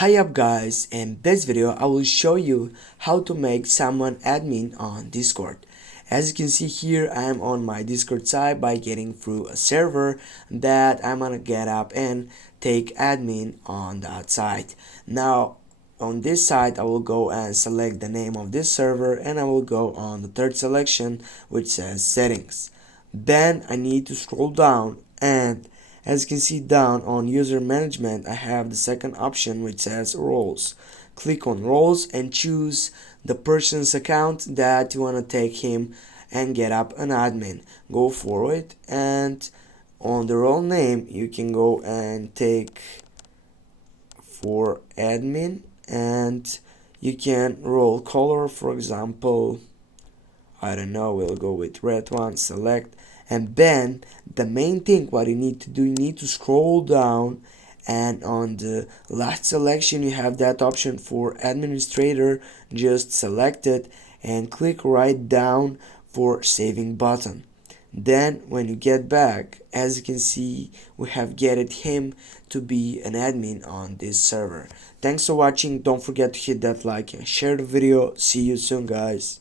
Hi up guys, in this video I will show you how to make someone admin on Discord. As you can see here, I am on my Discord side by getting through a server that I'm gonna get up and take admin on that site. Now on this side I will go and select the name of this server, and I will go on the third selection which says settings. Then I need to scroll down, and as you can see down on user management, I have the second option which says roles. Click on roles and choose the person's account that you want to take him and get up an admin. Go for it, and on the role name you can go and take for admin, and you can role color, for example, I don't know, we'll go with red one, select, and then the main thing what you need to do, you need to scroll down, and on the last selection you have that option for administrator. Just select it and click right down for saving button. Then when you get back, as you can see, we have getted him to be an admin on this server. Thanks for watching. Don't forget to hit that like and share the video. See you soon guys.